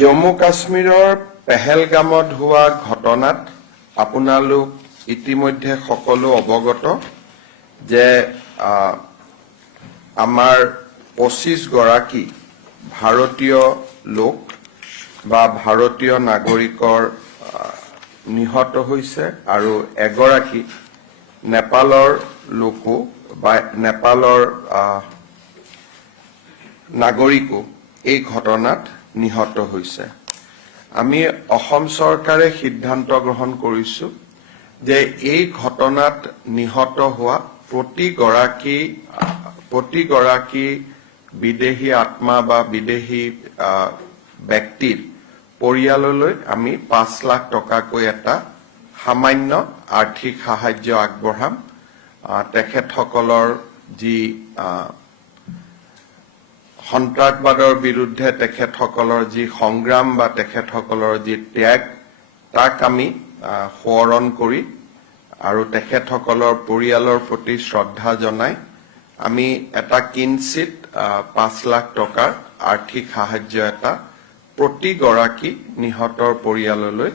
জম্মু কাশ্মীৰৰ পেহেলগামত হোৱা ঘটনাত আপোনালোক ইতিমধ্যে সকলো অৱগত যে আমাৰ 25 গৰাকী ভাৰতীয় লোক বা ভাৰতীয় নাগৰিকৰ নিহত হৈছে আৰু এগৰাকী নেপালৰ লোকো বা নেপালৰ নাগৰিকো এই ঘটনাত নিহত হৈছে। আমি অসম চৰকাৰে সিদ্ধান্ত গ্ৰহণ কৰিছো যে এই ঘটনাত নিহত হোৱা প্ৰতিগৰাকী বিদেশী আত্মা বা বিদেশী ব্যক্তিৰ পৰিয়াললৈ আমি 5 লাখ টকাকৈ এটা সামান্য আৰ্থিক সাহায্য আগবঢ়াম। তেখেতসকলৰ যি সন্ত্ৰাসবাদৰ বিৰুদ্ধে তেখেতসকলৰ যি সংগ্ৰাম বা তেখেতসকলৰ যি ত্যাগ তাক আমি সোঁৱৰণ কৰি আৰু তেখেতসকলৰ পৰিয়ালৰ প্ৰতি শ্ৰদ্ধা জনাই আমি এটা কিঞ্চিত 5 লাখ টকাৰ আৰ্থিক সাহায্য এটা প্ৰতিগৰাকী নিহতৰ পৰিয়াললৈ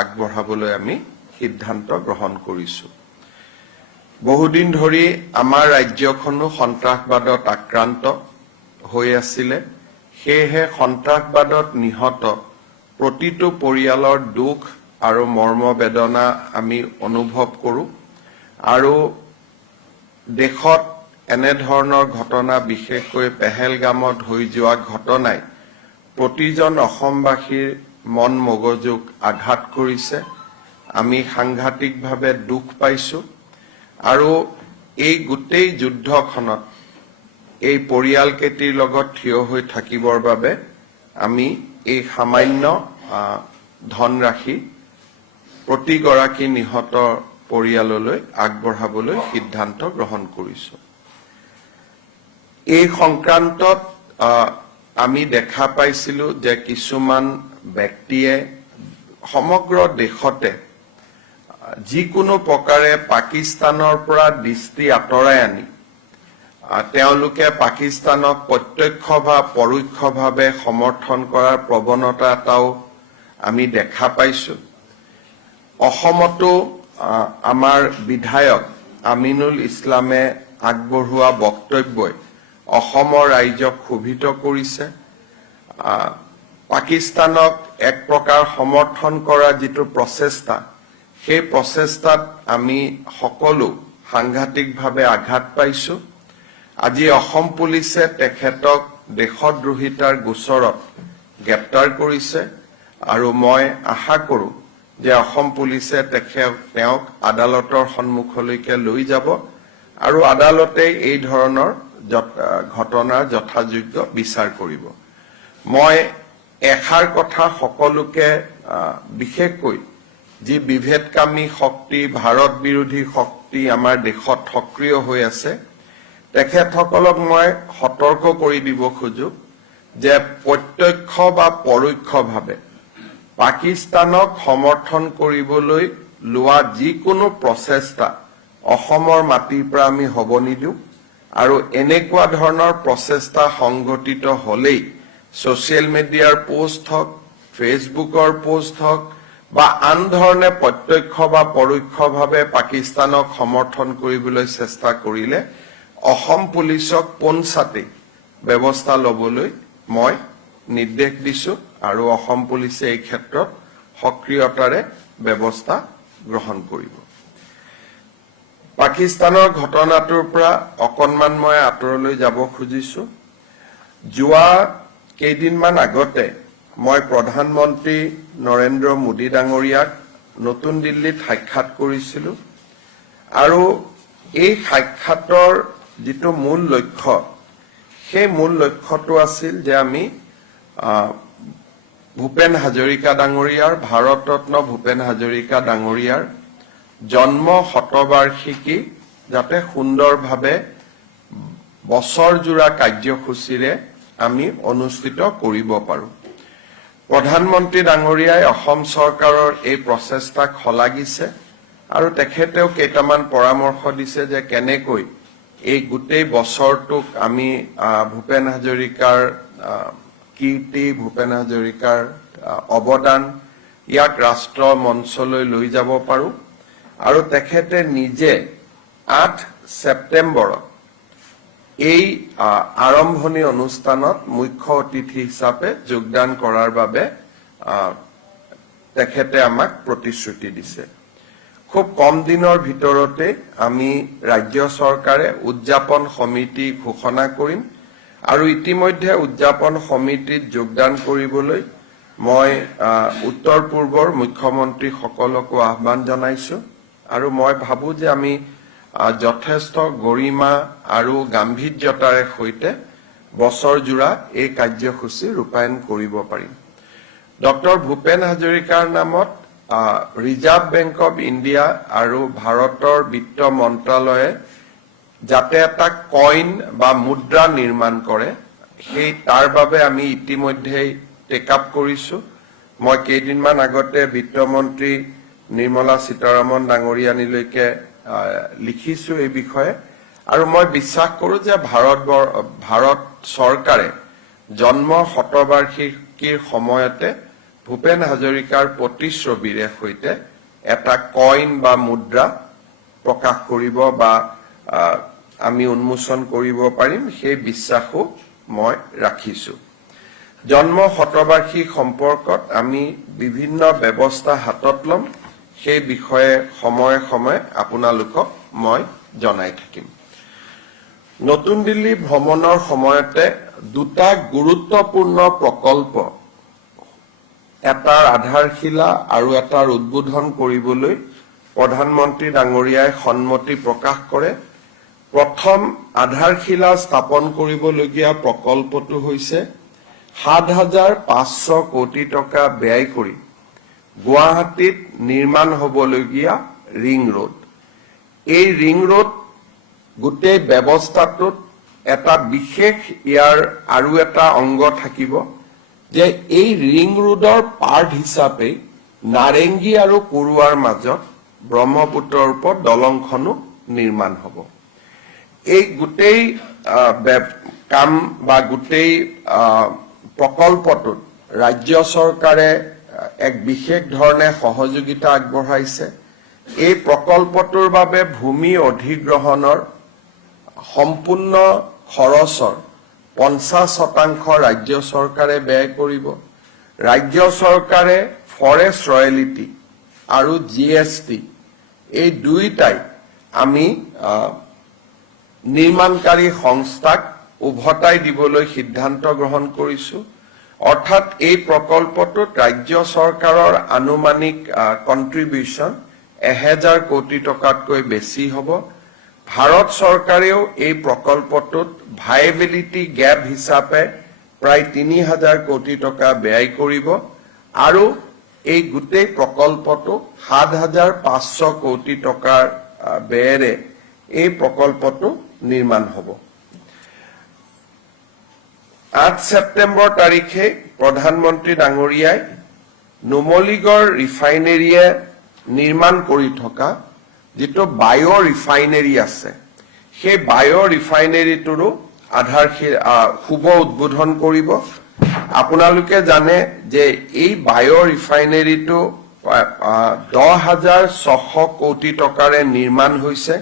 আগবঢ়াবলৈ আমি সিদ্ধান্ত গ্ৰহণ কৰিছো। বহুদিন ধৰি আমাৰ ৰাজ্যখনো সন্ত্ৰাসবাদত আক্ৰান্ত হৈ আছিল। সেয়েহে সন্ত্ৰাসবাদত নিহত প্ৰতিটো পৰিয়ালৰ দুখ আৰু মৰ্মবেদনা আমি অনুভৱ কৰোঁ আৰু দেশত এনেধৰণৰ ঘটনা বিশেষকৈ পেহেলগামত হৈ যোৱা ঘটনাই প্ৰতিজন অসমবাসীৰ মন মগজুক আঘাত কৰিছে। আমি সাংঘাতিকভাৱে দুখ পাইছো আৰু এই গোটেই যুদ্ধখনত এই পৰিয়ালকেইটিৰ লগত থিয় হৈ থাকিবৰ বাবে আমি এই সামান্য ধনৰাশি প্ৰতিগৰাকী নিহত পৰিয়াললৈ আগবঢ়াবলৈ সিদ্ধান্ত গ্ৰহণ কৰিছো। এই সংক্ৰান্তত আমি দেখা পাইছিলো যে কিছুমান ব্যক্তিয়ে সমগ্ৰ দেশতে যিকোনো প্ৰকাৰে পাকিস্তানৰ পৰা দৃষ্টি আঁতৰাই আনি তেওঁলোকে পাকিস্তানক প্ৰত্যক্ষ বা পৰোক্ষভাৱে সমৰ্থন কৰাৰ প্ৰৱণতা এটাও আমি দেখা পাইছো। অসমতো আমাৰ বিধায়ক আমিনুল ইছলামে আগবঢ়োৱা বক্তব্যই অসমৰ ৰাইজক ক্ষোভিত কৰিছে। পাকিস্তানক এক প্ৰকাৰ সমৰ্থন কৰা যিটো প্ৰচেষ্টা সেই প্ৰচেষ্টাত আমি সকলো সাংঘাতিকভাৱে আঘাত পাইছো। আজি অসম পুলিচে তেখেতক দেশদ্ৰোহিতাৰ গোচৰত গ্ৰেপ্তাৰ কৰিছে আৰু মই আশা কৰোঁ যে অসম পুলিচে তেওঁক আদালতৰ সন্মুখলৈকে লৈ যাব আৰু আদালতে এই ধৰণৰ ঘটনাৰ যথাযোগ্য বিচাৰ কৰিব। মই এষাৰ কথা সকলোকে বিশেষকৈ যি বিভেদকামী শক্তি ভাৰত বিৰোধী শক্তি আমাৰ দেশত সক্ৰিয় হৈ আছে তেখেতসকলক মই সতৰ্ক কৰি দিব খোজো যে প্ৰত্যক্ষ বা পৰোক্ষভাৱে পাকিস্তানক সমৰ্থন কৰিবলৈ লোৱা যিকোনো প্ৰচেষ্টা অসমৰ মাটিৰ পৰা আমি হ'ব নিদিওঁ আৰু এনেকুৱা ধৰণৰ প্ৰচেষ্টা সংঘটিত হ'লেই ছ'চিয়েল মিডিয়াৰ পোষ্ট হওক ফেচবুকৰ পোষ্ট হওক বা আন ধৰণে প্ৰত্যক্ষ বা পৰোক্ষভাৱে পাকিস্তানক সমৰ্থন কৰিবলৈ চেষ্টা কৰিলে অসম পুলিচক পোনছাতেই ব্যৱস্থা ল'বলৈ মই নিৰ্দেশ দিছো আৰু অসম পুলিচে এই ক্ষেত্ৰত সক্ৰিয়তাৰে ব্যৱস্থা গ্ৰহণ কৰিব। পাকিস্তানৰ ঘটনাটোৰ পৰা অকণমান মই আঁতৰলৈ যাব খুজিছো। যোৱা কেইদিনমান আগতে মই প্ৰধানমন্ত্ৰী নৰেন্দ্ৰ মোদী ডাঙৰীয়াক নতুন দিল্লীত সাক্ষাৎ কৰিছিলো আৰু এই সাক্ষাতৰ যিটো মূল লক্ষ্য সেই মূল লক্ষ্যটো আছিল যে আমি ভূপেন হাজৰিকা ডাঙৰীয়াৰ ভাৰতৰত্ন ভূপেন হাজৰিকা ডাঙৰীয়াৰ জন্ম শতবাৰ্ষিকী যাতে সুন্দৰভাৱে বছৰজোৰা কাৰ্যসূচীৰে আমি অনুষ্ঠিত কৰিব পাৰোঁ। প্ৰধানমন্ত্ৰী ডাঙৰীয়াই অসম চৰকাৰৰ এই প্ৰচেষ্টাক শলাগিছে আৰু তেখেতেও কেইটামান পৰামৰ্শ দিছে যে কেনেকৈ এই গোটেই বছৰটোক আমি ভূপেন হাজৰিকাৰ কীৰ্তি ভূপেন হাজৰিকাৰ অৱদান ইয়াক ৰাষ্ট্ৰ মঞ্চলৈ লৈ যাব পাৰো আৰু তেখেতে নিজে 8 ছেপ্টেম্বৰত এই আৰম্ভণি অনুষ্ঠানত মুখ্য অতিথি হিচাপে যোগদান কৰাৰ বাবে তেখেতে আমাক প্ৰতিশ্ৰুতি দিছে খুব কম দিনৰ ভিতৰতে আমি ৰাজ্য চৰকাৰে উদযাপন সমিতি ঘোষণা কৰিম আৰু ইতিমধ্যে উদযাপন সমিতিত যোগদান কৰিবলৈ মই উত্তৰ পূৰ্বৰ মুখ্যমন্ত্ৰী সকলকো আহ্বান জনাইছো আৰু মই ভাবো যে আমি যথেষ্ট গৰিমা আৰু গাম্ভীৰ্যতাৰে সৈতে বছৰজোৰা এই কাৰ্যসূচী ৰূপায়ণ কৰিব পাৰিম ডক্টৰ ভূপেন হাজৰিকাৰ নামত ৰিজাৰ্ভ বেংক অফ ইণ্ডিয়া আৰু ভাৰতৰ বিত্ত মন্ত্ৰালয়ে যাতে এটা কইন বা মুদ্ৰা নিৰ্মাণ কৰে সেই তাৰ বাবে আমি ইতিমধ্যে টেক আপ কৰিছো মই কেইদিনমান আগতে বিত্তমন্ত্ৰী নিৰ্মলা সীতাৰামন ডাঙৰীয়ানীলৈকে লিখিছো এই বিষয়ে আৰু মই বিশ্বাস কৰো যে ভাৰত চৰকাৰে জন্ম শতবাৰ্ষিকীৰ সময়তে ভূপেন হাজৰিকাৰ প্ৰতিচ্ছবিৰে সৈতে এটা কইন বা মুদ্ৰা প্ৰকাশ কৰিব বা আমি উন্মোচন কৰিব পাৰিম সেই বিশ্বাসো মই ৰাখিছো জন্ম শতবাৰ্ষিক সম্পৰ্কত আমি বিভিন্ন ব্যৱস্থা হাতত লম সেই বিষয়ে সময়ে সময়ে আপোনালোকক মই জনাই থাকিম নতুন দিল্লী ভ্ৰমণৰ সময়তে দুটা গুৰুত্বপূৰ্ণ প্ৰকল্প এটাৰ আধাৰশিলা আৰু এটাৰ উদ্বোধন কৰিবলৈ প্ৰধানমন্ত্ৰী ডাঙৰীয়াই সন্মতি প্ৰকাশ কৰে প্ৰথম আধাৰশিলা স্থাপন কৰিবলগীয়া প্ৰকল্পটো হৈছে ৭৫০০ কোটি টকা ব্যয় কৰি গুৱাহাটীত নিৰ্মাণ হ'বলগীয়া ৰিং ৰোড এই ৰিং ৰোড গোটেই ব্যৱস্থাটোত এটা বিশেষ ইয়াৰ আৰু এটা অংগ থাকিব যে এই ৰিং ৰোডৰ পাৰ্ট হিচাপে নাৰেংগী আৰু কুৰুৱাৰ মাজত ব্ৰহ্মপুত্ৰৰ ওপৰত দলংখনো নিৰ্মাণ হ'ব এই গোটেই কাম বা গোটেই প্ৰকল্পটোত ৰাজ্য চৰকাৰে এক বিশেষ ধৰণে সহযোগিতা আগবঢ়াইছে এই প্ৰকল্পটোৰ বাবে ভূমি অধিগ্ৰহণৰ সম্পূৰ্ণ খৰচৰ 50% ৰাজ্য চৰকাৰে ব্যয় কৰিব ৰাজ্য চৰকাৰে ফৰেষ্ট ৰয়েলিটি আৰু জিএসটি এই দুইটাই আমি নিৰ্মাণকাৰী সংস্থাক উভতাই দিবলৈ সিদ্ধান্ত গ্ৰহণ কৰিছো অৰ্থাৎ এই প্ৰকল্পটোত ৰাজ্য চৰকাৰৰ আনুমানিক কন্ট্ৰিবিউশন 1000 কোটি টকাতকৈ বেছি হ'ব ভাৰত চৰকাৰেও এই প্ৰকল্পটোত ভাইবিলিটি গ্যাপ হিচাপে প্ৰায় 3000 কোটি টকা ব্যয় কৰিব আৰু এই গোটেই প্ৰকল্পটো 7500 কোটি টকাৰ ব্যয়েৰে এই প্ৰকল্পটো নিৰ্মাণ হ'ব 8 ছেপ্টেম্বৰ তাৰিখে প্ৰধানমন্ত্ৰী ডাঙৰীয়াই নুমলীগড় ৰিফাইনেৰীয়ে নিৰ্মাণ কৰি থকা যেটো বায়ো ৰিফাইনেৰী আছে সেই বায়ো ৰিফাইনেৰীটোৰো শুভ উদ্বোধন কৰিব আপোনালোকে জানে যে এই বায়ো ৰিফাইনেৰীটো 10600 কোটি টকাৰে নিৰ্মাণ হৈছে